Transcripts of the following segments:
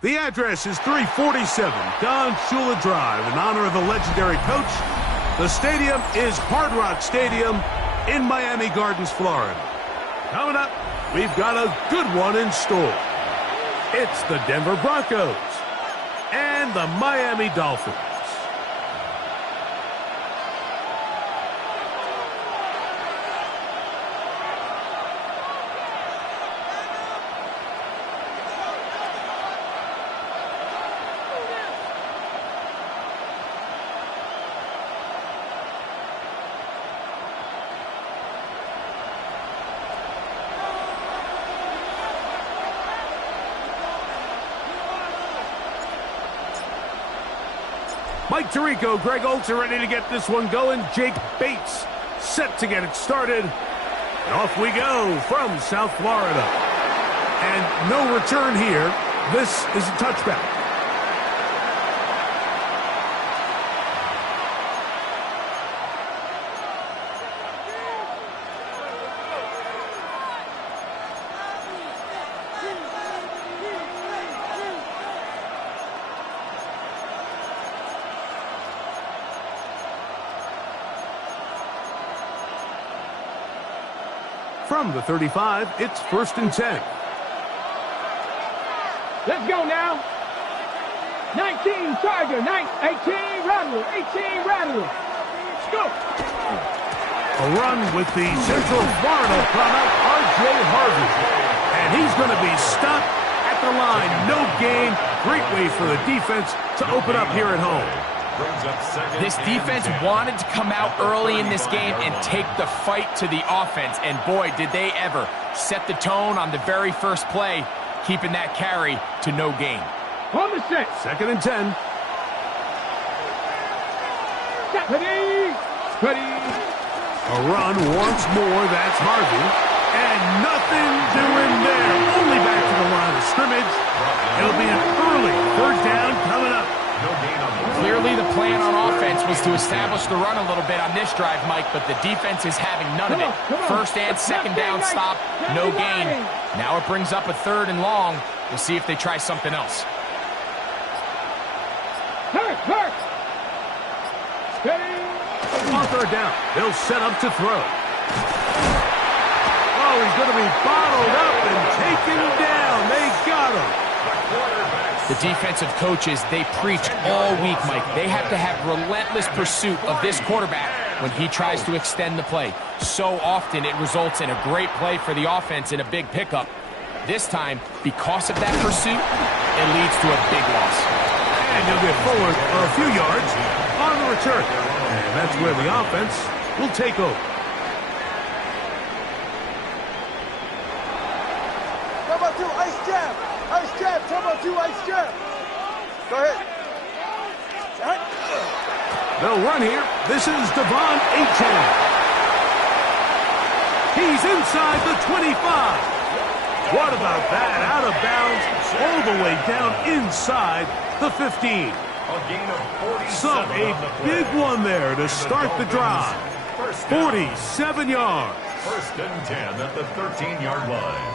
The address is 347 Don Shula Drive in honor of the legendary coach. The stadium is Hard Rock Stadium in Miami Gardens, Florida. Coming up, we've got a good one in store. It's the Denver Broncos and the Miami Dolphins. Mike Tirico, Greg Olsen ready to get this one going. Jake Bates set to get it started. And off we go from South Florida. And no return here. This is a touchback. From the 35, it's 1st and 10. Let's go now. 19 Charger, 18 Rattler, 18 Rattler. Let's go. A run with the Central Florida product, R.J. Harvey. And he's going to be stopped at the line. No gain. Great way for the defense to open up here at home. This defense wanted to come out early in this game and take the fight to the offense, and boy, did they ever set the tone on the very first play, keeping that carry to no gain. On the set. 2nd and 10. Ready. A run once more, that's Harvey. And nothing doing there. Only back to the line of scrimmage. It'll be an early 3rd down coming up. Clearly the plan on offense was to establish the run a little bit on this drive, Mike, but the defense is having none of it. 1st and 2nd down stop, no gain. Now it brings up a 3rd and long. We'll see if they try something else. Hurt. Steady. On 3rd down, they'll set up to throw. Oh, he's going to be bottled up and taken down. They got him. The defensive coaches, they preach all week, Mike. They have to have relentless pursuit of this quarterback when he tries to extend the play. So often it results in a great play for the offense and a big pickup. This time, because of that pursuit, it leads to a big loss. And they'll get forward a few yards on the return. And that's where the offense will take over. Turbo 2, ice jab. Ice jab, Turbo 2, ice jab. Go ahead. They'll run here. This is Devon Achane. He's inside the 25. What about that? Out of bounds, all the way down inside the 15. So a big one there to start the drive. 47 yards. 1st and 10 at the 13-yard line.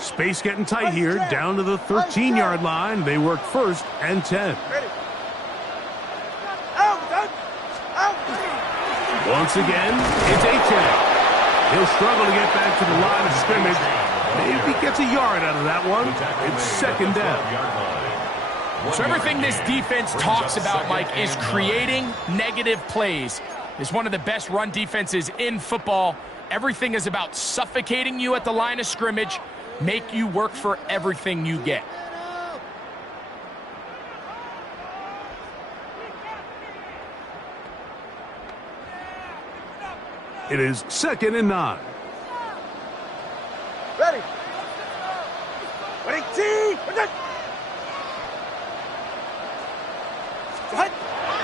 Space getting tight here, down to the 13-yard line. They work 1st and 10. Once again, it's Achane. He'll struggle to get back to the line of scrimmage. Maybe gets a yard out of that one. It's 2nd down. So everything this defense talks about, Mike, is creating negative plays. It's one of the best run defenses in football. Everything is about suffocating you at the line of scrimmage, make you work for everything you get. It is 2nd and 9. Ready. Ready, T.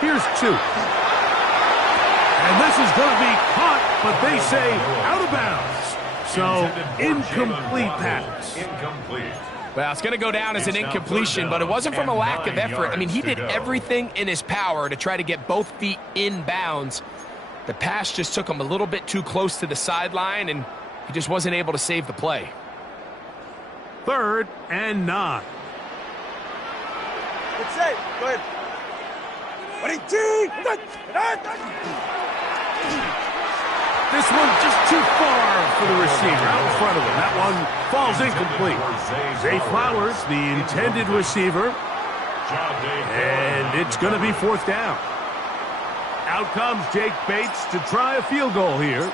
Here's 2. And this is going to be caught, but they say out of bounds. So, incomplete pass. Incomplete. Well, it's going to go down as an incompletion, but it wasn't from a lack of effort. I mean, he did everything in his power to try to get both feet in bounds. The pass just took him a little bit too close to the sideline, and he just wasn't able to save the play. 3rd and 9. Good save. Go ahead. This one just too far for the receiver out in front of him. That one falls incomplete. Zay Flowers, the intended receiver. And it's going to be 4th down. Out comes Jake Bates to try a field goal here.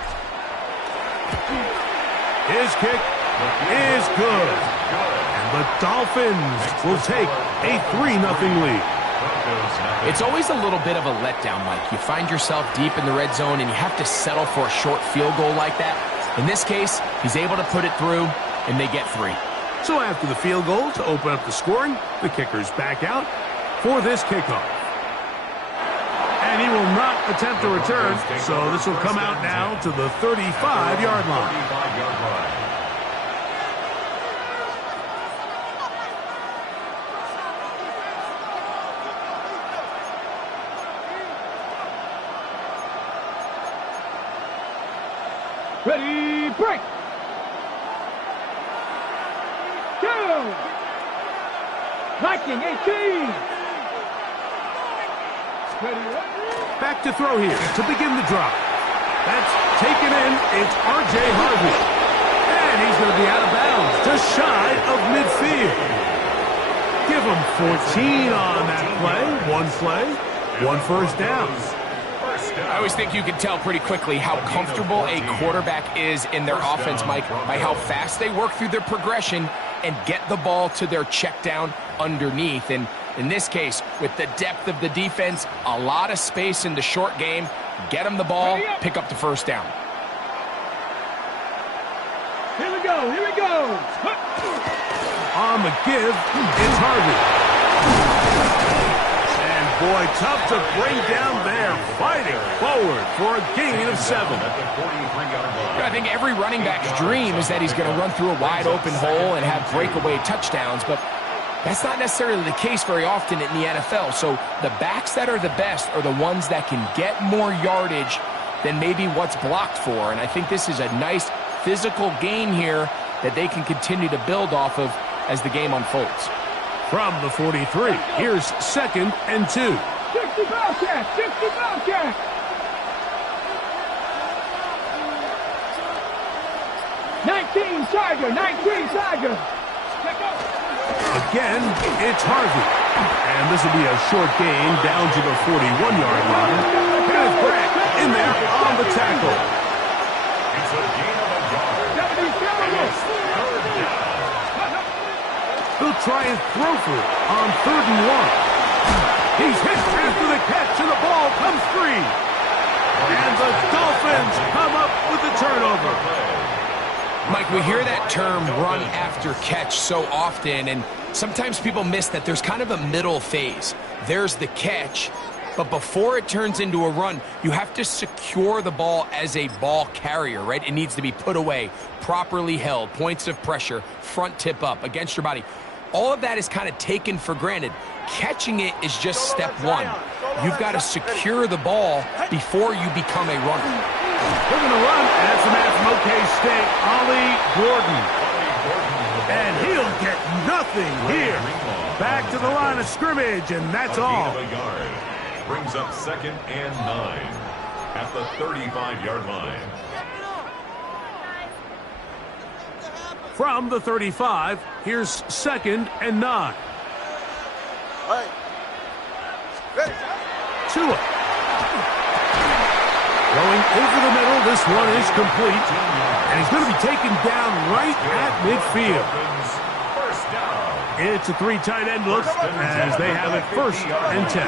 His kick is good. And the Dolphins will take a 3-0 lead. It's always a little bit of a letdown, Mike. You find yourself deep in the red zone and you have to settle for a short field goal like that. In this case, he's able to put it through, and they get 3. So after the field goal to open up the scoring, the kicker's back out for this kickoff. And he will not attempt a return, so this will come out now to the 35-yard line. Ready, break. 2. Viking 18. Ready, back to throw here to begin the drive. That's taken in. It's R.J. Harvey. And he's going to be out of bounds, just shy of midfield. Give him 14 on that play. One first down. I always think you can tell pretty quickly how comfortable a quarterback is in their offense, Mike, by how fast they work through their progression and get the ball to their check down underneath. And in this case, with the depth of the defense, a lot of space in the short game, get them the ball, pick up the first down. Here we go, here we go. On the give, it's Harvey. And boy, tough to bring down there, fighting forward for a gain of 7. I think every running back's dream is that he's going to run through a wide open hole and have breakaway touchdowns, but that's not necessarily the case very often in the NFL. So the backs that are the best are the ones that can get more yardage than maybe what's blocked for. And I think this is a nice physical gain here that they can continue to build off of as the game unfolds. From the 43, here's 2nd and 2. 60 Bobcat, 60 Bobcat. Tiger, 19 Tiger. Again, it's Harvey. And this will be a short gain down to the 41-yard line. Here's Brett in there on the tackle. It's a gain of a yard. They'll try and throw for it on 3rd and 1. He's hit after the catch, and the ball comes free. And the Dolphins come up with the turnover. Mike, we hear that term run after catch so often, and sometimes people miss that there's kind of a middle phase. There's the catch, but before it turns into a run, you have to secure the ball as a ball carrier, right? It needs to be put away, properly held, points of pressure, front tip up against your body. All of that is kind of taken for granted. Catching it is just step one. You've got to secure the ball before you become a runner. We're going to run, and that's the man from OK State, Ollie Gordon. And he'll get nothing here. Back to the line of scrimmage, and that's all. Brings up 2nd and 9 at the 35-yard line. From the 35, here's 2nd and 9. All right. Ready. Tua. Going over the middle, this one is complete. And he's going to be taken down right at midfield. First down. It's a 3 tight end look as they have it 1st and 10.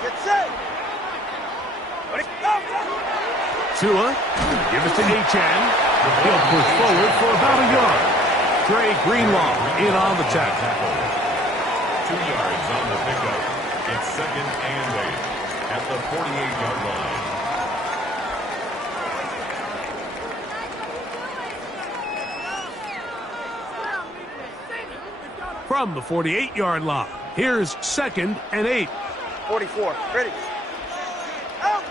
Get set. Tua, give it to Achane. He'll push forward for about a yard. Trey Greenlaw in on the tackle. 2 yards on the pickup. It's 2nd and 8 at the 48-yard line. from the 48-yard line. Here's 2nd and 8. 44. Ready. Out.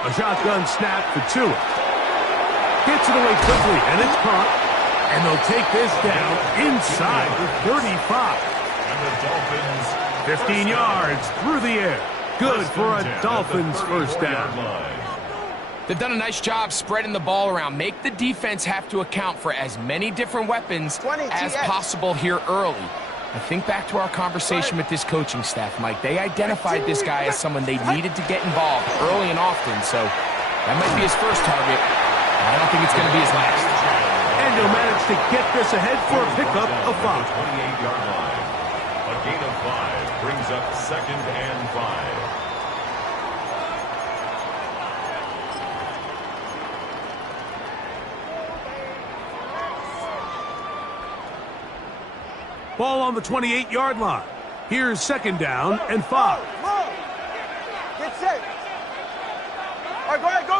A shotgun snap for Tua. Gets it away quickly, and it's caught. And they'll take this down inside the 35. And the Dolphins 15 yards through the air. Good for a Dolphins first down. They've done a nice job spreading the ball around. Make the defense have to account for as many different weapons as possible here early. I think back to our conversation with this coaching staff, Mike. They identified this guy as someone they needed to get involved early and often, so that might be his first target. I don't think it's going to be his last. And he'll manage to get this ahead for a pickup of 5. 28-yard line. A gain of 5 brings up 2nd and 5. Ball on the 28-yard line. Here's 2nd down and 5. Get set. All right, go ahead. Go.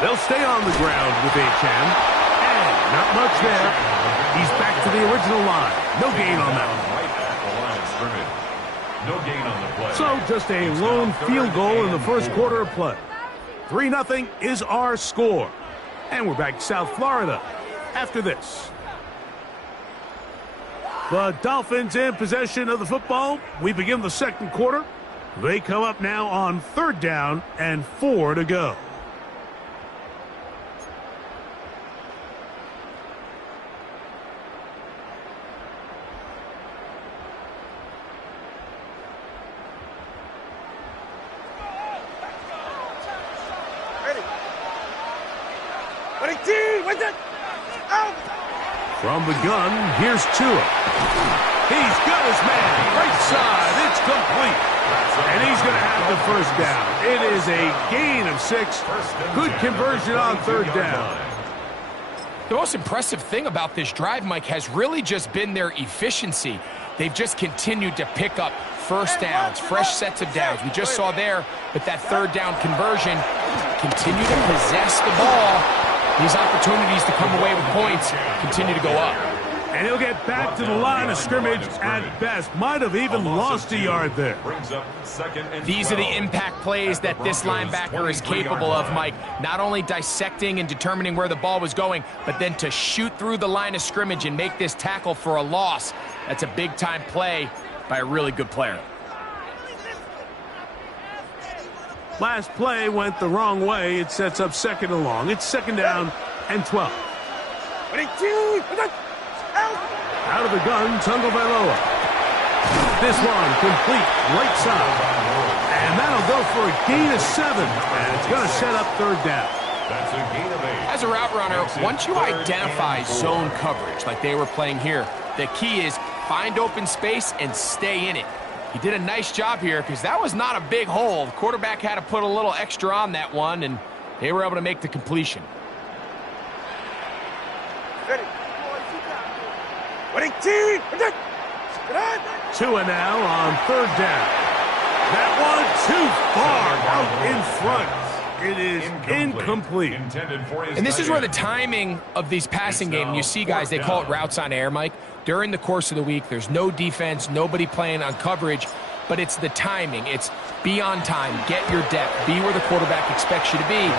They'll stay on the ground with H.M. And not much there. He's back to the original line. No gain on that one. Right at the line of scrimmage. No gain on the play. So just a lone field goal in the first quarter of play. 3-0 is our score. And we're back to South Florida after this. The Dolphins in possession of the football. We begin the second quarter. They come up now on 3rd down and 4 to go. Ready. Ready, T. Wait it. Out. From the gun, here's Tua. He's got his man. Right side. It's complete. And he's going to have the first down. It is a gain of 6. Good conversion on 3rd down. The most impressive thing about this drive, Mike, has really just been their efficiency. They've just continued to pick up first downs, fresh sets of downs. We just saw there with that 3rd down conversion, continue to possess the ball. These opportunities to come away with points continue to go up. And he'll get back to the line of scrimmage at best. Might have even lost a yard there. These are the impact plays that this linebacker is capable of, Mike. Not only dissecting and determining where the ball was going, but then to shoot through the line of scrimmage and make this tackle for a loss. That's a big-time play by a really good player. Last play went the wrong way. It sets up 2nd and long. It's 2nd down and 12. Out of the gun, Tagovailoa. This one complete, right side. And that'll go for a gain of 7. And it's going to set up 3rd down. That's a gain of 8. As a route runner, once you identify zone coverage like they were playing here, the key is find open space and stay in it. He did a nice job here because that was not a big hole. The quarterback had to put a little extra on that one, and they were able to make the completion. Ready. Ready, T. Tua now on 3rd down. That one too far out in front. It is incomplete. And this is where the timing of these passing game, you see guys, they call it routes on air, Mike. During the course of the week, there's no defense, nobody playing on coverage, but it's the timing. It's be on time, get your depth, be where the quarterback expects you to be,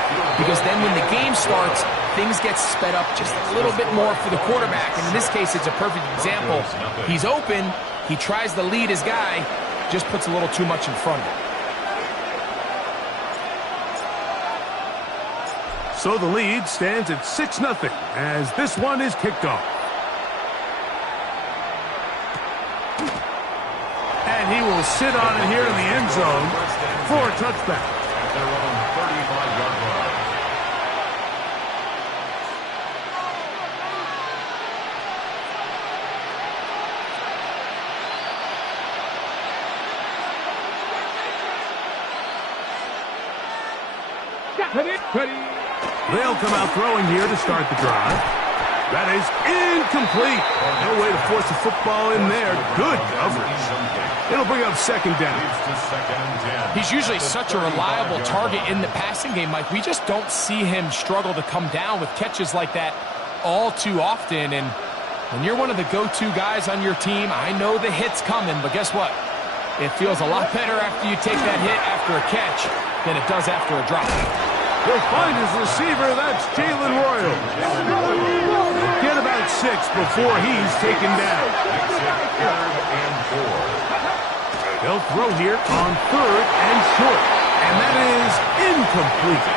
because then when the game starts, things get sped up just a little bit more for the quarterback. And in this case, it's a perfect example. He's open, he tries to lead his guy, just puts a little too much in front of him. So the lead stands at 6-0 as this one is kicked off. And he will sit on it here in the end zone for a touchback. At their own 35-yard line. They'll come out throwing here to start the drive. That is incomplete. No way to force the football in there. Good coverage. It'll bring up second down. He's usually such a reliable target in the passing game, Mike. We just don't see him struggle to come down with catches like that all too often. And when you're one of the go-to guys on your team, I know the hit's coming, but guess what? It feels a lot better after you take that hit after a catch than it does after a drop. He'll find his receiver. That's Jalen Royal. He'll get about 6 before he's taken down. They'll throw here on 3rd and short. And that is incomplete.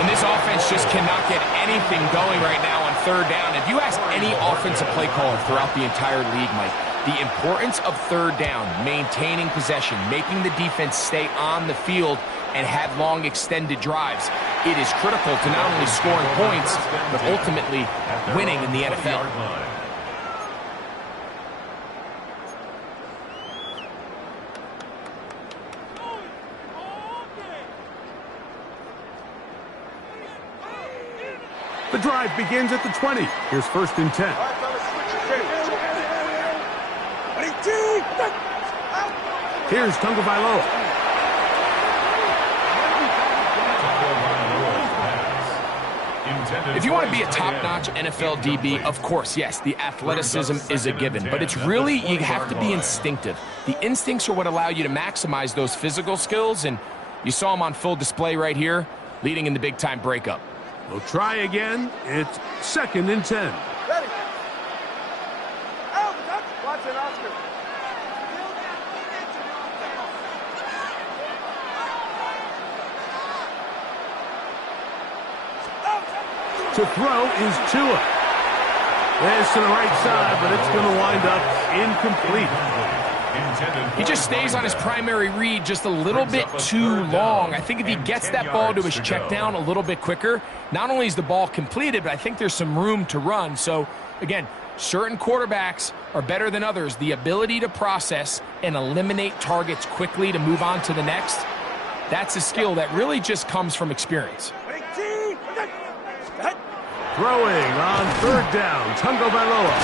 And this offense just cannot get anything going right now on 3rd down. If you ask any offensive play caller throughout the entire league, Mike, the importance of 3rd down, maintaining possession, making the defense stay on the field and have long extended drives, it is critical to not only scoring points, but ultimately winning in the NFL. The drive begins at the 20. Here's 1st and 10. Here's Tagovailoa. If you want to be a top-notch NFL DB, of course, yes, the athleticism is a given. But it's really, you have to be instinctive. The instincts are what allow you to maximize those physical skills. And you saw them on full display right here, leading in the big-time breakup. We'll try again. It's 2nd and 10. Ready. Out. Watch it, Oscar. To throw is Tua. This to the right side, but it's going to wind up incomplete. He just stays on his primary read just a little bit too long. I think if he gets that ball to his check down a little bit quicker, not only is the ball completed, but I think there's some room to run. So, again, certain quarterbacks are better than others. The ability to process and eliminate targets quickly to move on to the next, that's a skill that really just comes from experience. Throwing on 3rd down, Tagovailoa.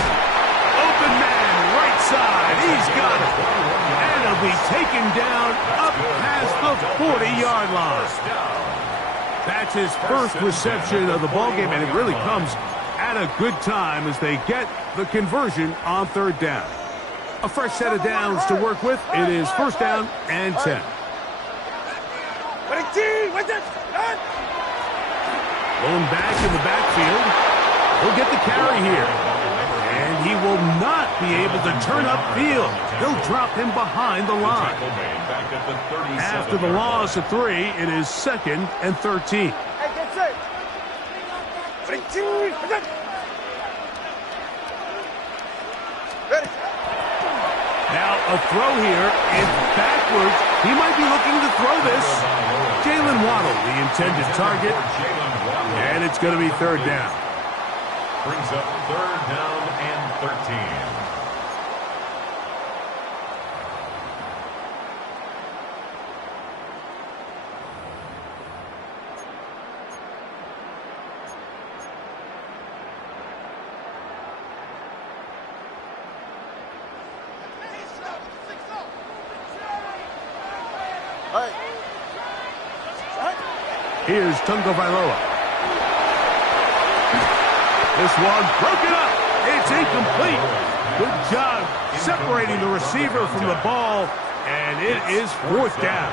Open man, right side, he's got it. And he'll be taken down up past the 40-yard line. That's his first reception of the ballgame, and it really comes at a good time as they get the conversion on 3rd down. A fresh set of downs to work with. It is 1st down and 10. Going back in the backfield. He'll get the carry here. And he will not be able to turn upfield. They'll drop him behind the line. After the loss of 3, it is 2nd and 13. Now a throw here. It's backwards. He might be looking to throw this. Jalen Waddle, the intended target. And it's going to be 3rd down. Brings up 3rd down and 13. Here's Tagovailoa. This one broken up. It's incomplete. Good job separating the receiver from the ball, and it is 4th down.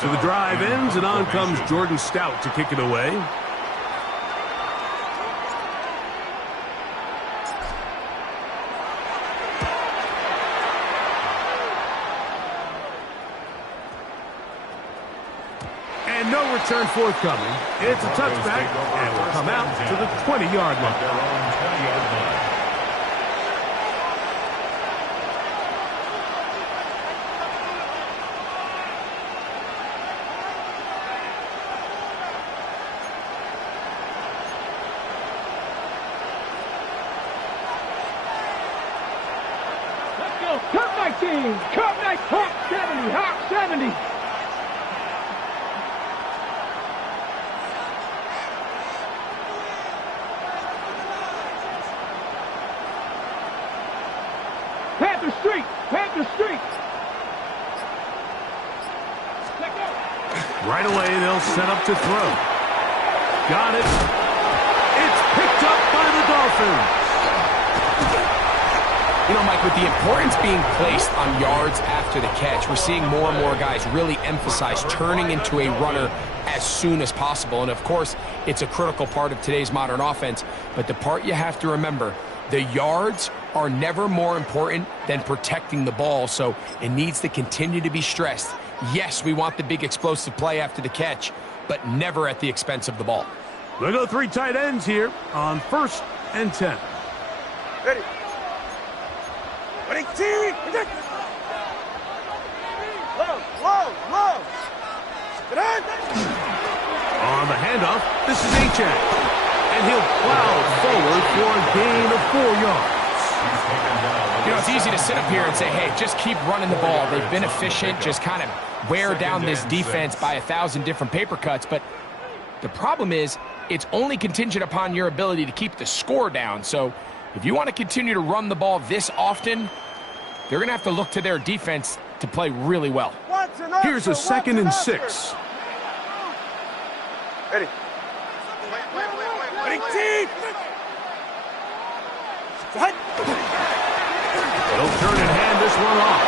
So the drive ends, and on comes Jordan Stout to kick it away. And no return forthcoming. It's a touchback, and will come out to the 20-yard line. Let's go. Cup 19. Cup 19. Hawk 70. Hawk 70. Panther Street. Panther Street. Check out. Right away, they'll set up to throw. Got it. It's picked up by the Dolphins. You know, Mike, with the importance being placed on yards after the catch, we're seeing more and more guys really emphasize turning into a runner as soon as possible. And, of course, it's a critical part of today's modern offense. But the part you have to remember, the yards are never more important than protecting the ball, so it needs to continue to be stressed. Yes, we want the big explosive play after the catch, but never at the expense of the ball. We'll go 3 tight ends here on 1st and 10. Ready. Ready, team. Low. Get on. On the handoff, this is Achane. And he'll plow forward for a gain of 4 yards. You know, it's easy to sit up here and say, hey, just keep running the ball. They've been efficient, just kind of wear down this defense by 1,000 different paper cuts. But the problem is, it's only contingent upon your ability to keep the score down. So if you want to continue to run the ball this often, they're going to have to look to their defense to play really well. Here's a 2nd and 6. Ready. Ready, team. What? He'll turn and hand this one off.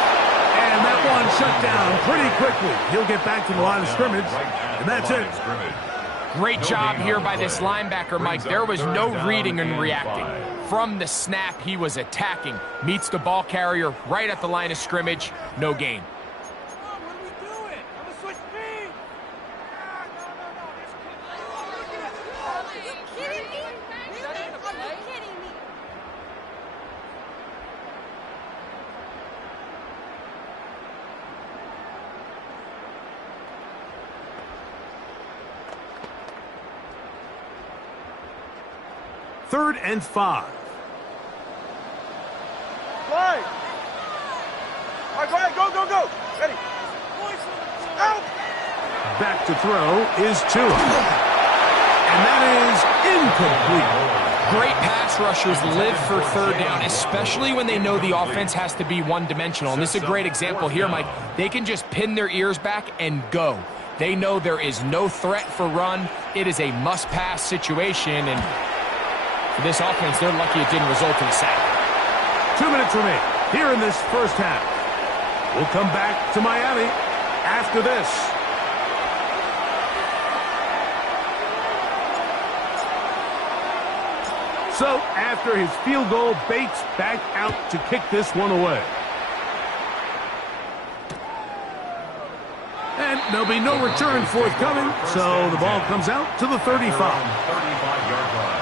And that one shut down pretty quickly. He'll get back to the line of scrimmage, and that's it. Great job here by this linebacker, Mike. There was no reading and reacting. From the snap, he was attacking. Meets the ball carrier right at the line of scrimmage. No gain. Third and 5. Line. All right, go ahead. Go. Ready. Out. Back to throw is Tua. And that is incomplete. Great pass rushers live for 3rd down, especially when they know the offense has to be one-dimensional. And this is a great example here, Mike. They can just pin their ears back and go. They know there is no threat for run. It is a must-pass situation, and for this offense, they're lucky it didn't result in a sack. 2 minutes remain here in this first half. We'll come back to Miami after this. So, after his field goal, Bates back out to kick this one away. And there'll be no return forthcoming, so the ball comes out to the 35. 35-yard line.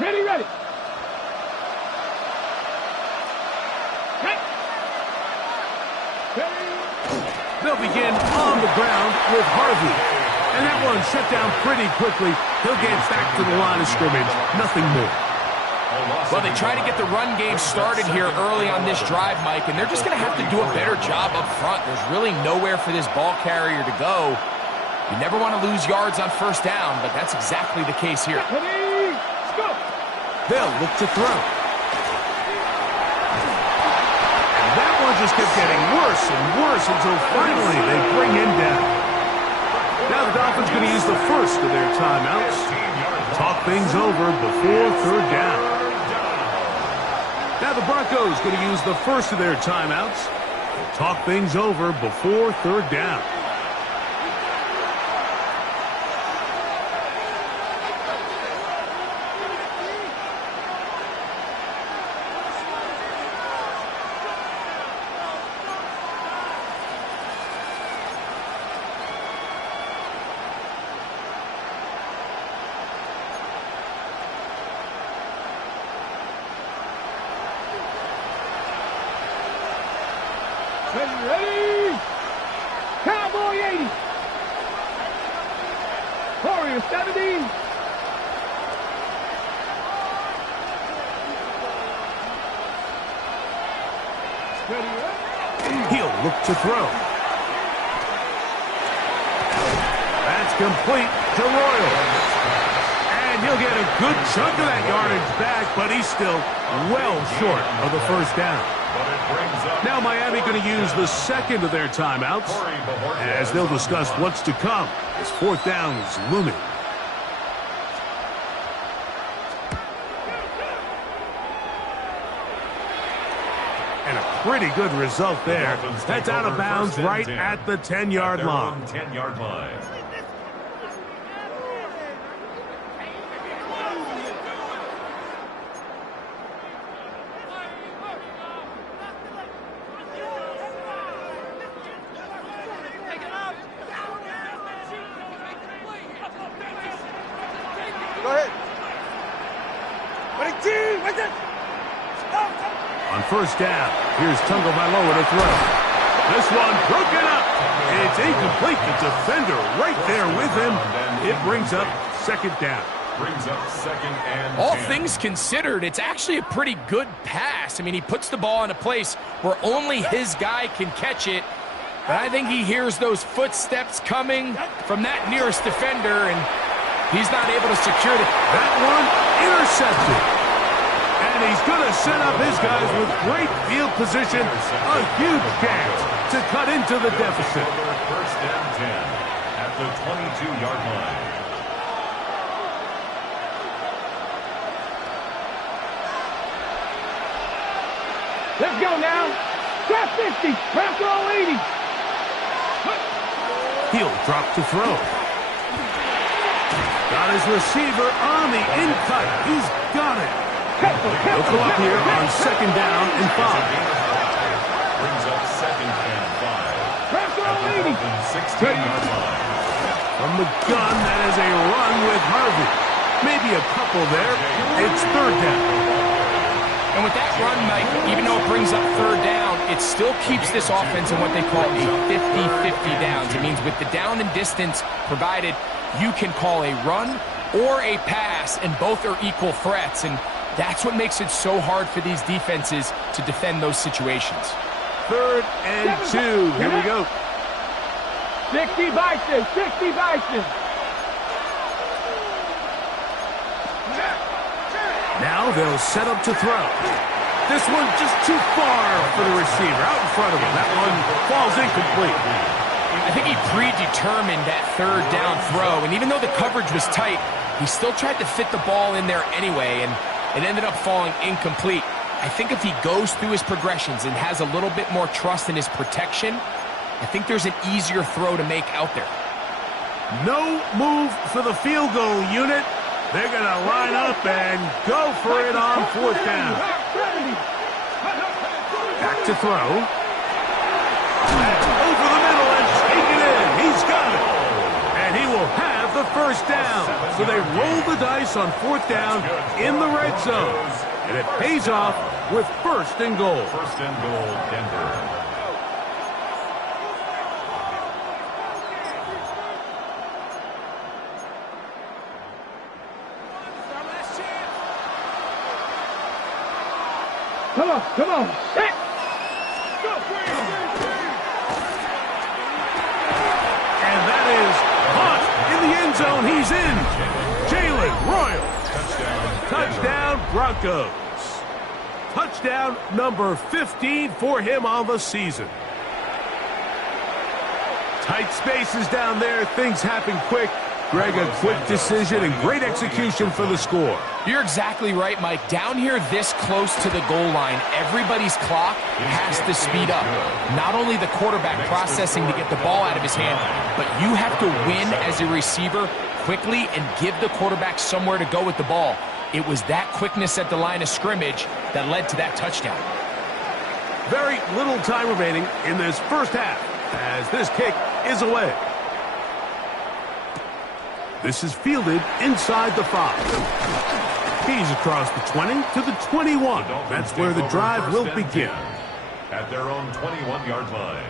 Ready. They'll begin on the ground with Harvey. And that one shut down pretty quickly. He'll get back to the line of scrimmage. Nothing more. Well, they try to get the run game started here early on this drive, Mike, and they're just going to have to do a better job up front. There's really nowhere for this ball carrier to go. You never want to lose yards on 1st down, but that's exactly the case here. Ready. Let's go. They'll look to throw. And that one just kept getting worse and worse until finally they bring him down. Now the Dolphins going to use the first of their timeouts. Talk things over before 3rd down. Now the Broncos going to use the first of their timeouts. Talk things over before 3rd down. Ready. Cowboy 80. Warrior 70. He'll look to throw. That's complete to Royal. And he'll get a good chunk of that yardage back, but he's still well short of the first down. Now Miami going to use the second of their timeouts as they'll discuss what's to come as fourth down is looming. And a pretty good result there. That's out of bounds right at the 10-yard line. 10-yard line. Go ahead. On first down, here's Tagovailoa to throw. This one broken up. It's incomplete. The defender right there with him. It brings up second down. All things considered, it's actually a pretty good pass. I mean, he puts the ball in a place where only his guy can catch it. But I think he hears those footsteps coming from that nearest defender, and he's not able to secure it. That one intercepted. And he's going to set up his guys with great field position. A huge chance to cut into the deficit. First and 10 at the 22-yard line. Let's go now. Trap 50. Trap roll 80. He'll drop to throw. Got his receiver on the in-cut. He's got it. He'll go up here on second down and 5. Brings up second and 5. Trap roll 80. 16-yard line. From the gun, that is a run with Harvey. Maybe a couple there. It's third down. And with that run, Mike, even though it brings up third down, it still keeps this offense in what they call a 50-50 downs. It means with the down and distance provided, you can call a run or a pass, and both are equal threats. And that's what makes it so hard for these defenses to defend those situations. Third and 2. Here we go. 60 Bison. 60 Bison. Now they'll set up to throw. This one just too far for the receiver. Out in front of him. That one falls incomplete. I think he predetermined that third down throw, and even though the coverage was tight, he still tried to fit the ball in there anyway, and it ended up falling incomplete. I think if he goes through his progressions and has a little bit more trust in his protection, I think there's an easier throw to make out there. No move for the field goal unit. They're going to line up and go for it on fourth down. Back to throw. That's over the middle and take it in. He's got it. And he will have the first down. So they roll the dice on fourth down in the red zone. And it pays off with first and goal. First and goal, Denver. Come on. Set. And that is caught in the end zone. He's in. Jalen Royal. Touchdown Broncos. Touchdown number 15 for him on the season. Tight spaces down there. Things happen quick. Greg, a quick decision and great execution for the score. You're exactly right, Mike. Down here this close to the goal line, everybody's clock has to speed up. Not only the quarterback processing to get the ball out of his hand, but you have to win as a receiver quickly and give the quarterback somewhere to go with the ball. It was that quickness at the line of scrimmage that led to that touchdown. Very little time remaining in this first half as this kick is away. This is fielded inside the 5. He's across the 20 to the 21. That's where the drive will begin. At their own 21-yard line.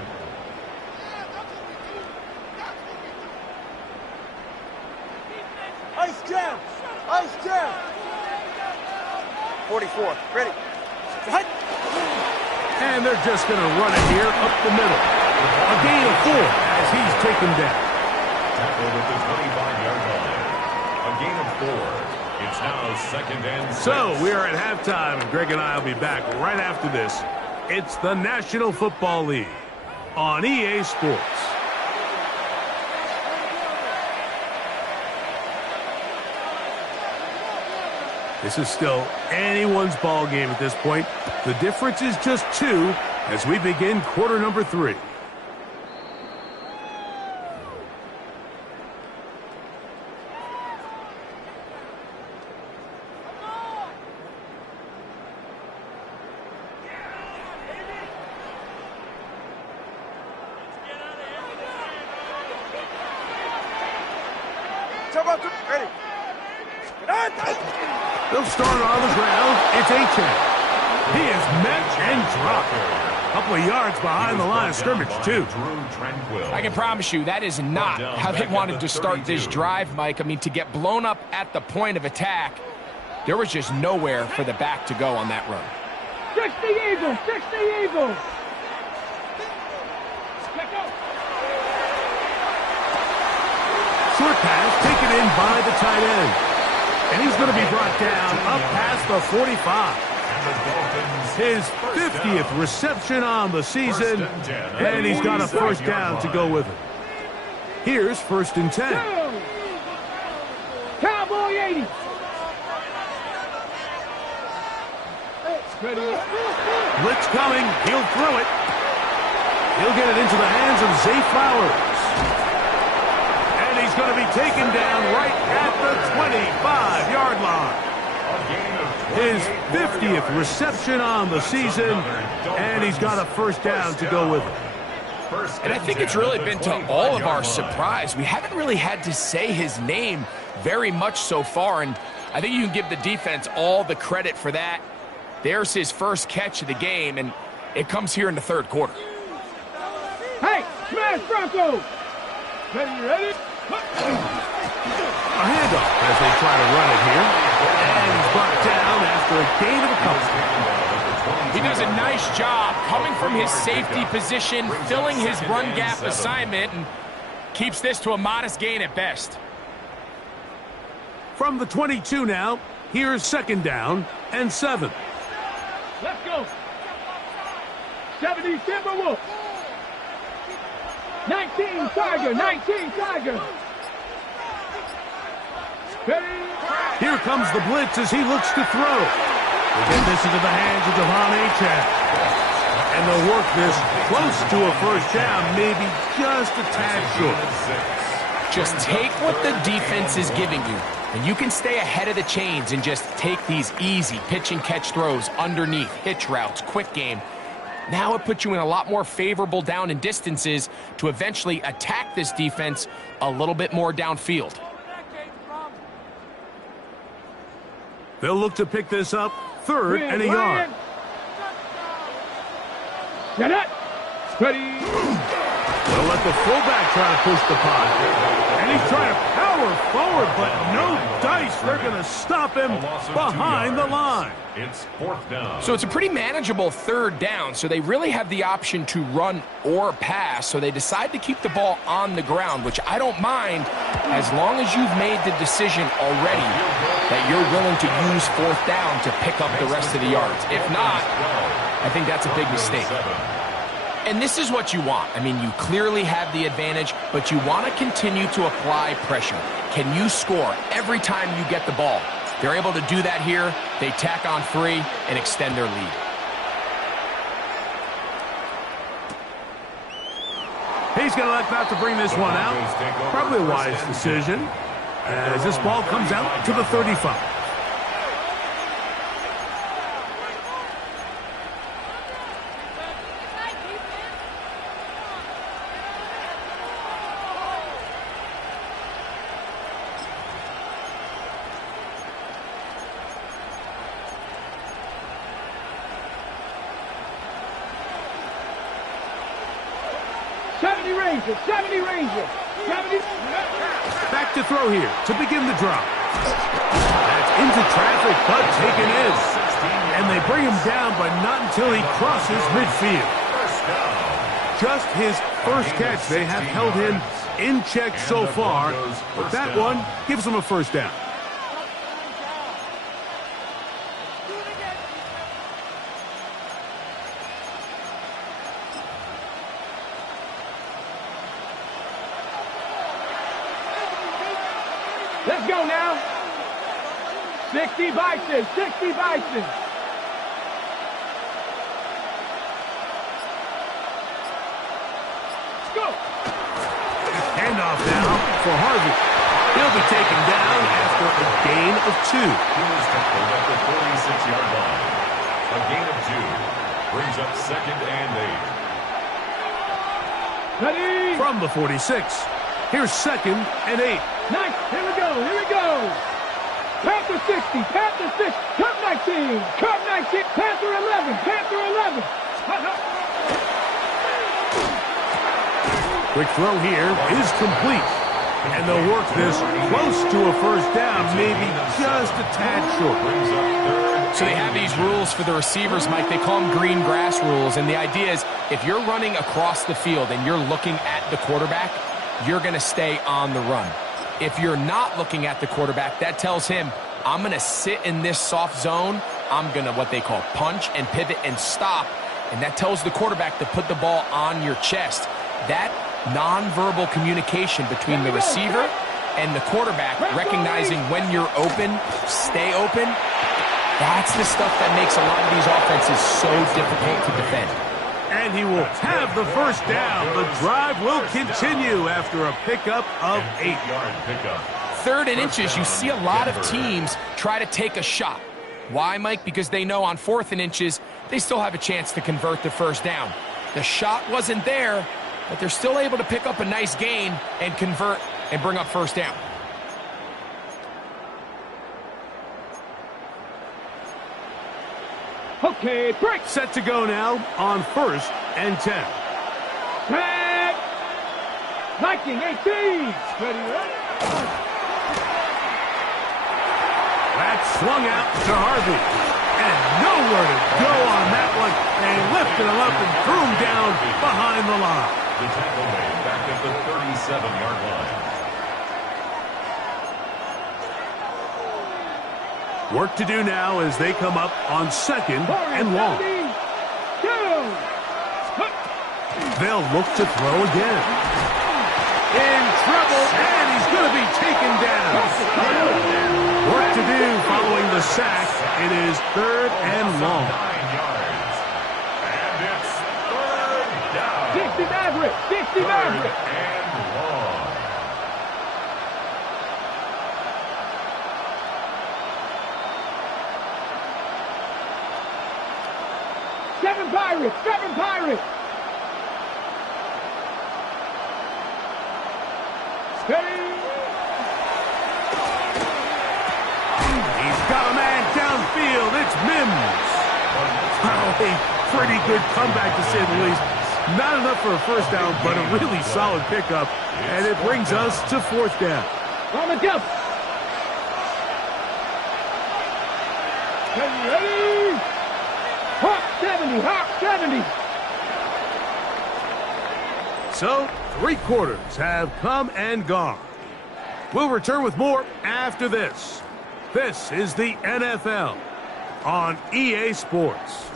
Ice jam. 44. Ready. Hut. And they're just going to run it here up the middle. A gain of 4 as he's taken down. tackled at the 25-yard line. A gain of 4. It's now second and 6. So we are at halftime, and Greg and I will be back right after this. It's the National Football League on EA Sports. This is still anyone's ball game at this point. The difference is just 2 as we begin quarter number 3. Ready. They'll start on the ground. It's A-Chain. He is met and dropped. A couple of yards behind the line of scrimmage, too. I can promise you that is not how they wanted to start this drive, Mike. I mean, to get blown up at the point of attack, there was just nowhere for the back to go on that run. 60 Eagles, 60 Eagles. Let go. Short pass taken in by the tight end. And he's going to be brought down up past the 45. His 50th reception on the season, and he's got a first down to go with it. Here's 1st and 10. Cowboy 80. Blitz coming. He'll throw it. He'll get it into the hands of Zay Flowers. And he's going to be taken down right at the 25-yard line. His 50th reception on the season, and he's got a first down to go with it. And I think it's really been to all of our surprise. We haven't really had to say his name very much so far, and I think you can give the defense all the credit for that. There's his first catch of the game, and it comes here in the 3rd quarter. Hey, smash Bronco. Ready? A handoff as they try to run it here. And he's brought down after a gain of a couple. He does a nice job coming from his safety position, filling his run gap assignment, and keeps this to a modest gain at best. From the 22 now, here's 2nd down and 7. Let's go. 70 Timberwolves. 19 Tiger, 19 Tiger. Here comes the blitz as he looks to throw. They get this into the hands of Devon Achane. And they'll work this close to a first down, maybe just a tad short. Just take what the defense is giving you, and you can stay ahead of the chains and just take these easy pitch and catch throws underneath, hitch routes, quick game. Now it puts you in a lot more favorable down and distances to eventually attack this defense a little bit more downfield. They'll look to pick this up 3rd and a yard. Get it. Ready. They'll let the fullback try to push the pot. And he's trying to power forward, but no dice. They're going to stop him behind the line. It's 4th down. So it's a pretty manageable 3rd down, so they really have the option to run or pass, so they decide to keep the ball on the ground, which I don't mind as long as you've made the decision already that you're willing to use 4th down to pick up the rest of the yards. If not, I think that's a big mistake. And this is what you want. I mean, you clearly have the advantage, but you want to continue to apply pressure. Can you score every time you get the ball? They're able to do that here. They tack on 3 and extend their lead. He's going to elect not to bring this one out. Probably a wise decision as this ball comes out to the 35. Ranger, 70 Ranger, 70. Back to throw here to begin the drop. That's into traffic, but taken in. And they bring him down, but not until he crosses midfield. just his first catch. They have held him in check so far, but that one gives him a first down. Let's go now. 60 Bison, 60 Bison. Let's go. Handoff now for Harvey. He'll be taken down after a gain of 2. He was tackled at the 46-yard line. A gain of 2 brings up 2nd and 8. Ready. From the 46, here's 2nd and 8. Nice. Here we go. Here we go. Panther 60. Panther 6. Cup 19. Cup 19. Panther 11. Panther 11. Quick throw here is complete. And they'll work this close to a first down, maybe just a tad short. Brings up 3rd. So they have these rules for the receivers, Mike. They call them green grass rules. And the idea is if you're running across the field and you're looking at the quarterback, you're going to stay on the run. If you're not looking at the quarterback, that tells him, I'm going to sit in this soft zone. I'm going to what they call punch and pivot and stop. And that tells the quarterback to put the ball on your chest. That nonverbal communication between the receiver and the quarterback, recognizing when you're open, stay open, that's the stuff that makes a lot of these offenses so difficult to defend. And he will have the first down. The drive will continue after a pickup of 8. 8-yard pickup. 3rd and inches, you see a lot of teams try to take a shot. Why, Mike? Because they know on 4th and inches, they still have a chance to convert the first down. The shot wasn't there, but they're still able to pick up a nice gain and convert and bring up first down. Okay, break. Set to go now on 1st and 10. Back. 1918. Ready, ready. That's swung out to Harvey. And nowhere to go on that one. They lifted him up and threw him down behind the line. The tackle made back at the 37-yard line. Work to do now as they come up on 2nd and long. They'll look to throw again. In trouble, and he's going to be taken down. Work to do following the sack. It is 3rd and long. 9 yards. And it's 3rd down. 60 Maverick. 60 Maverick. 3rd and long. Seven Pirates. 7 Pirates. Steady. He's got a man downfield. It's Mims. Oh, a pretty good comeback, to say the least. Not enough for a first down, but a really solid pickup. And it brings us to 4th down. On the jump. Ready. Hawk 70. Hawk 70. So, 3 quarters have come and gone. We'll return with more after this. This is the NFL on EA Sports.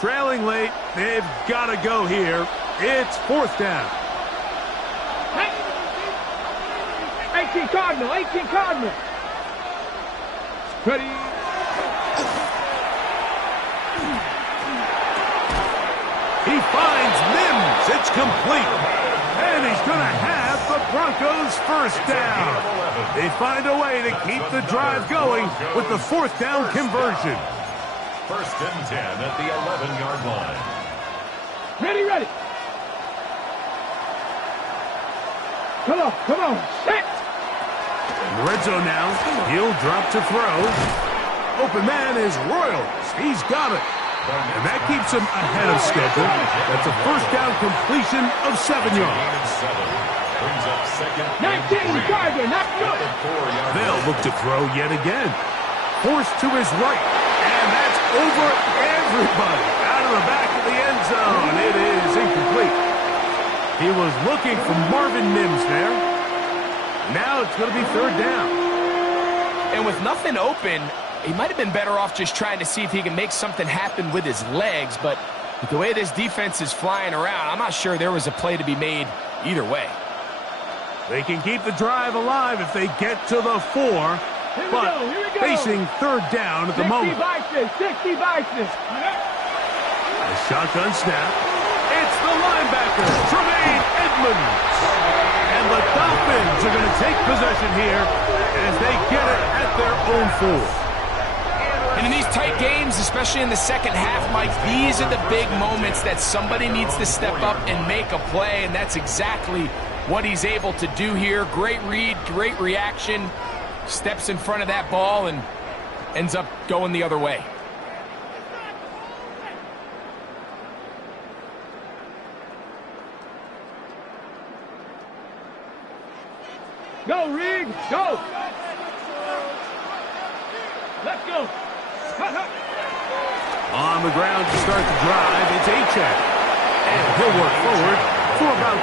Trailing late, they've got to go here. It's 4th down. 18 Cardinal. 18 Cardinal. Ready. He finds Mims. It's complete. And he's going to have the Broncos' first down. They find a way to keep the drive going with the 4th down conversion. 1st and 10 at the 11-yard line. Ready, ready. Come on, come on. Set. Red zone now. He'll drop to throw. Open man is Royals. He's got it. And that keeps him ahead of schedule. That's a first down completion of 7 yards. Brings up second. 19, Gardner, not good. They'll look to throw yet again. Forced to his right. And that's over everybody. Out of the back of the end zone. It is incomplete. He was looking for Marvin Mims there. Now it's going to be third down. And with nothing open, he might have been better off just trying to see if he can make something happen with his legs. But with the way this defense is flying around, I'm not sure there was a play to be made either way. They can keep the drive alive if they get to the 4. But facing third down at the moment. 60 Bison. A shotgun snap. It's the linebacker, Tremaine Edmonds. And the Dolphins are going to take possession here as they get it at their own 4. And in these tight games, especially in the second half, Mike, these are the big moments that somebody needs to step up and make a play, and that's exactly what he's able to do here. Great read, great reaction, steps in front of that ball and ends up going the other way. Go, Rig, go. Let's go. On the ground to start the drive, it's Achek. And he'll work forward for about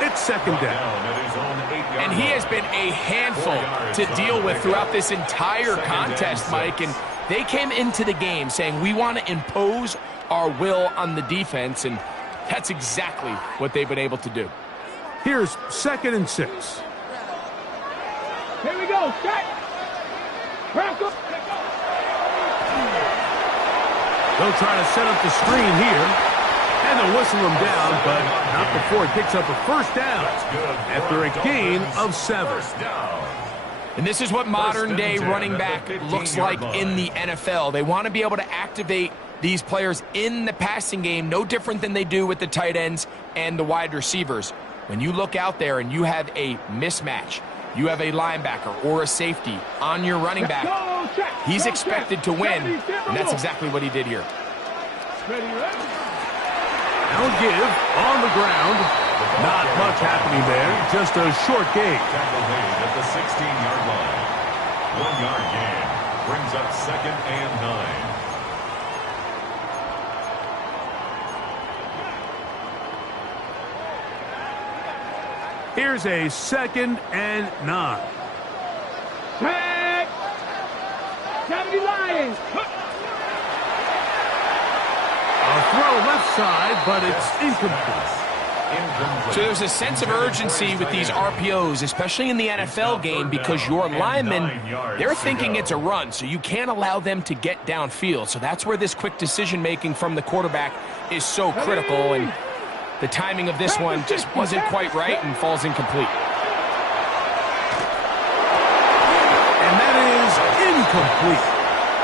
3. It's second down. And he has been a handful to deal with throughout this entire contest, Mike. And they came into the game saying, we want to impose our will on the defense. And that's exactly what they've been able to do. Here's 2nd and 6. Here we go. Set. Crackle. They'll try to set up the screen here. And they'll whistle him down, but not before it picks up a first down after a gain of 7. And this is what modern-day running back looks like in the NFL. They want to be able to activate these players in the passing game, no different than they do with the tight ends and the wide receivers. When you look out there and you have a mismatch, you have a linebacker or a safety on your running back, he's expected to win, and that's exactly what he did here. Now give on the ground. Not much happening there, just a short gain. Tackle made at the 16-yard line. 1-yard gain brings up second and 9. Here's a 2nd and 9. Tag. 70 Lions. A throw left side, but it's incomplete. So there's a sense of urgency with these RPOs, especially in the NFL game, because your linemen, they're thinking it's a run, so you can't allow them to get downfield. So that's where this quick decision-making from the quarterback is so critical, and the timing of this one just wasn't quite right and falls incomplete. And that is incomplete.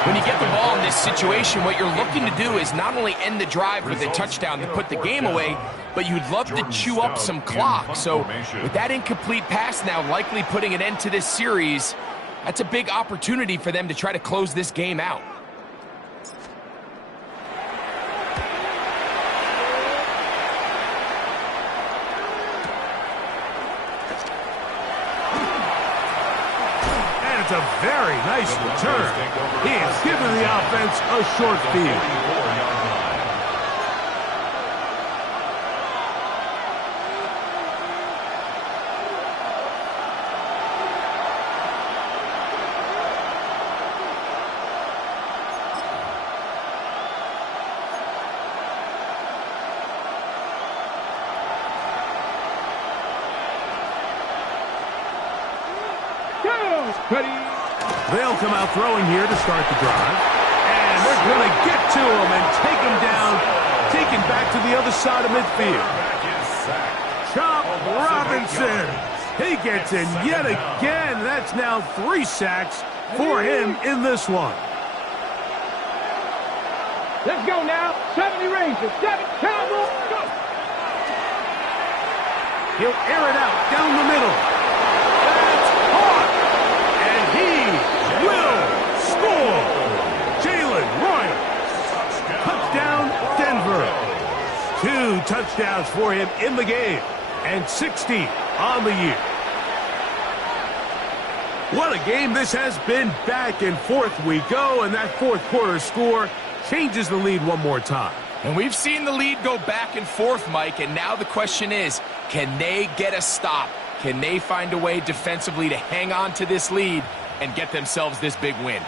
When you get the ball in this situation, what you're looking to do is not only end the drive with a touchdown to put the game away, but you'd love to chew up some clock. So with that incomplete pass now likely putting an end to this series, that's a big opportunity for them to try to close this game out. It's a very nice return. He has given the offense a short field. They'll come out throwing here to start the drive. And they're going to get to him and take him down, taken back to the other side of midfield. Chop Robinson. He gets in yet again. That's now 3 sacks for him in this one. Let's go now. 70 Rangers, 7 Cowboys. Go. He'll air it out down the middle. That's caught. touchdowns for him in the game, and 60 on the year. What a game this has been. Back and forth we go, and that fourth quarter score changes the lead one more time. And we've seen the lead go back and forth, Mike, and now the question is, can they get a stop? Can they find a way defensively to hang on to this lead and get themselves this big win?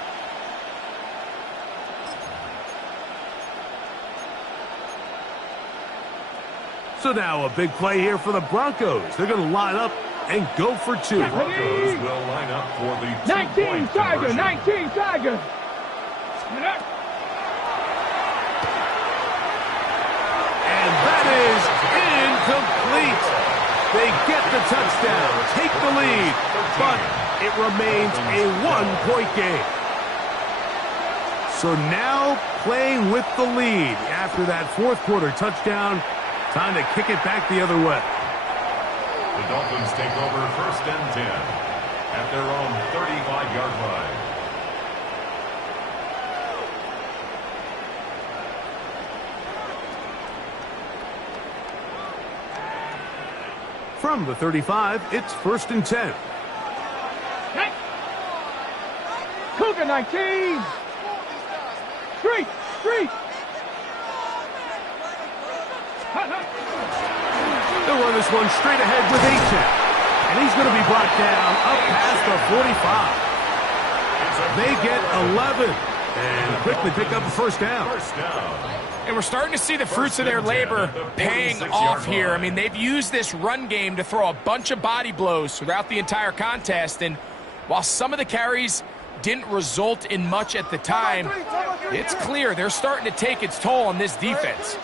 So now a big play here for the Broncos. They're going to line up and go for two. The Broncos will line up for the 19 Tiger, 19 Tiger. And that is incomplete. They get the touchdown, take the lead, but it remains a one-point game. So now playing with the lead after that fourth quarter touchdown, time to kick it back the other way. The Dolphins take over 1st and 10 at their own 35-yard line. From the 35, it's 1st and 10. Cougar 19. Street. They'll run this one straight ahead with H-Check. And he's going to be brought down up past the 45. They get 11 and quickly pick up a first down. And we're starting to see the fruits of their labor paying off here. I mean, they've used this run game to throw a bunch of body blows throughout the entire contest. And while some of the carries didn't result in much at the time, it's clear they're starting to take its toll on this defense.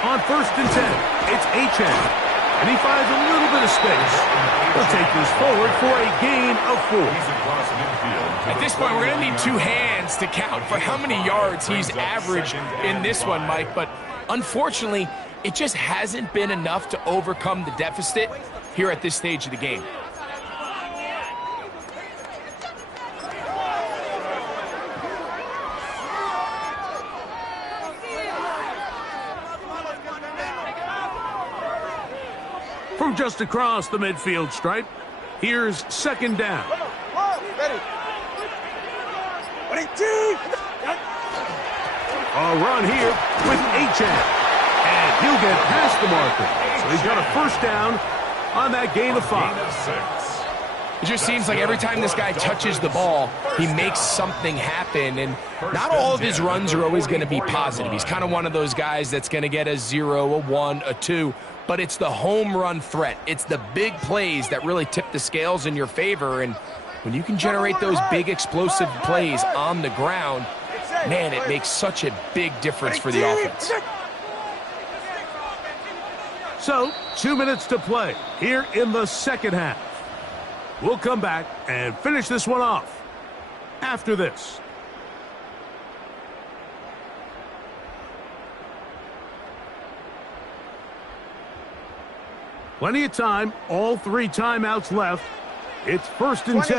On 1st and 10, it's H-N, and he finds a little bit of space. He'll take this forward for a gain of 4. At this point, we're going to need two hands to count for how many yards he's averaged in this one, Mike. But unfortunately, it just hasn't been enough to overcome the deficit here at this stage of the game. From just across the midfield stripe, here's 2nd down. A run here with H-N, and he'll get past the marker. So he's got a 1st down on that gain of 5. It just seems like every time this guy touches the ball, he makes something happen, and not all of his runs are always going to be positive. He's kind of one of those guys that's going to get a 0, a 1, a 2, but it's the home run threat. It's the big plays that really tip the scales in your favor, and when you can generate those big explosive plays on the ground, man, it makes such a big difference for the offense. So, 2 minutes to play here in the second half. We'll come back and finish this one off after this. Plenty of time, all 3 timeouts left. It's 1st and 10.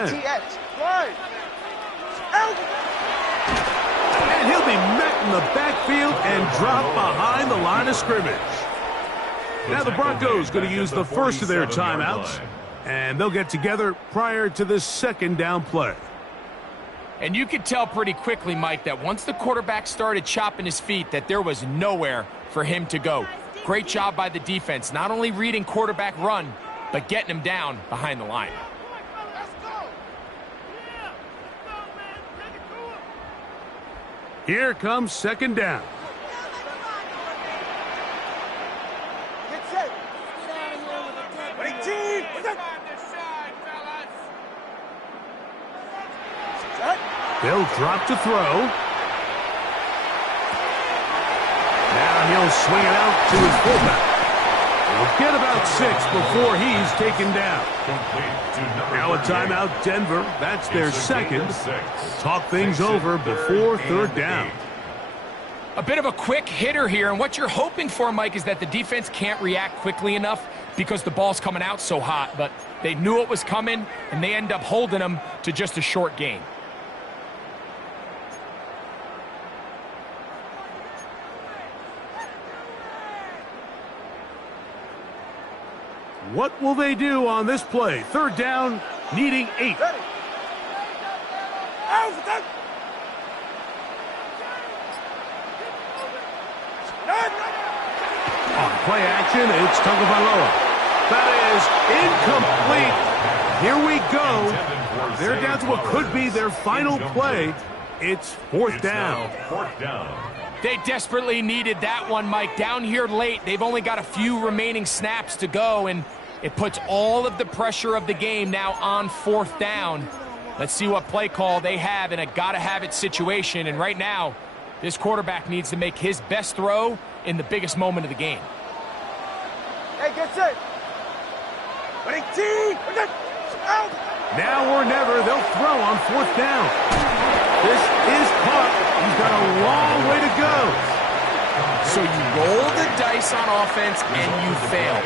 And he'll be met in the backfield and dropped behind the line of scrimmage. Now the Broncos going to use the first of their timeouts, and they'll get together prior to this 2nd down play. And you could tell pretty quickly, Mike, that once the quarterback started chopping his feet, that there was nowhere for him to go. Great job by the defense, not only reading quarterback run, but getting him down behind the line. Here comes 2nd down. They'll drop to throw. Now he'll swing it out to his fullback. He'll get about 6 before he's taken down. Now a timeout, Denver. That's their 2nd. Talk things over before 3rd down. A bit of a quick hitter here, and what you're hoping for, Mike, is that the defense can't react quickly enough because the ball's coming out so hot, but they knew it was coming, and they end up holding them to just a short gain. What will they do on this play? Third down, needing 8. Ready. On play action, it's Tagovailoa. That is incomplete. Here we go. They're down to what could be their final play. It's fourth down. Fourth down. They desperately needed that one, Mike. Down here late, they've only got a few remaining snaps to go, and it puts all of the pressure of the game now on fourth down. Let's see what play call they have in a gotta-have-it situation, and right now, this quarterback needs to make his best throw in the biggest moment of the game. Hey, get set. Ready, team. Out. Now or never, they'll throw on fourth down. This is caught. He's got a long way to go. So you roll the dice on offense and you fail.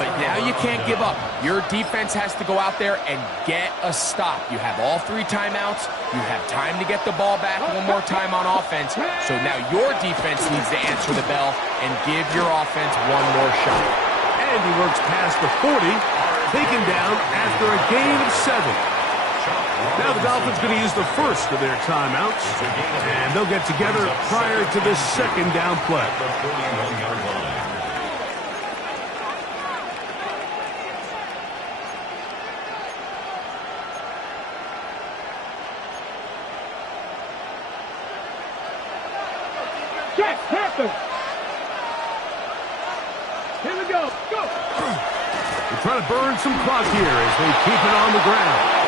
But now you can't give up. Your defense has to go out there and get a stop. You have all 3 timeouts. You have time to get the ball back one more time on offense. So now your defense needs to answer the bell and give your offense one more shot. And he works past the 40, taken down after a gain of 7. Now the Dolphins going to use the first of their timeouts, and they'll get together prior to this second down play. Check, Panthers. Here we go. Go. They're trying to burn some clock here as they keep it on the ground.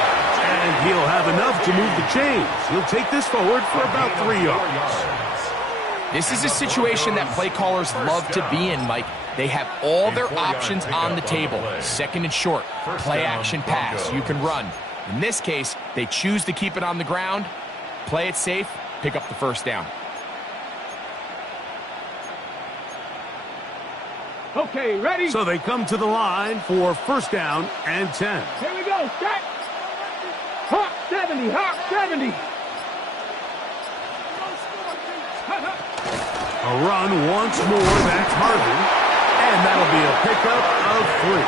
And he'll have enough to move the chains. He'll take this forward for about 3 yards. This is a situation that play callers love to be in, Mike. They have all their options on the table. Second and short, play action pass, you can run. In this case, they choose to keep it on the ground, play it safe, pick up the first down. Okay, ready? So they come to the line for first down and 10. Here we go. Set. Hawk 70. Hawk 70. A run once more, that's Harvin. And that'll be a pickup of 3.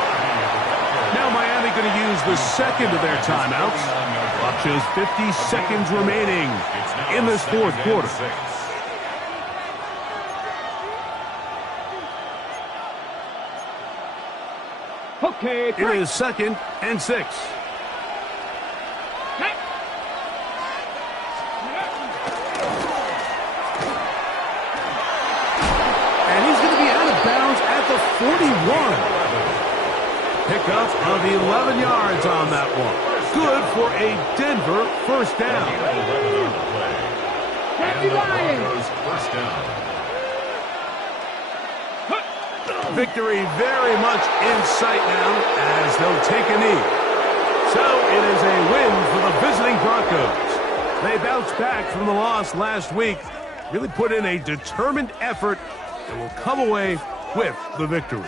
Now Miami going to use the second of their timeouts. Clock shows 50 seconds remaining in this fourth quarter. Okay, It is second and 6. And he's going to be out of bounds at the 41. Pickup of 11 yards on that one. Good for a Denver first down. First down. Victory very much in sight now as they'll take a knee. So it is a win for the visiting Broncos. They bounced back from the loss last week, really put in a determined effort, and will come away with the victory.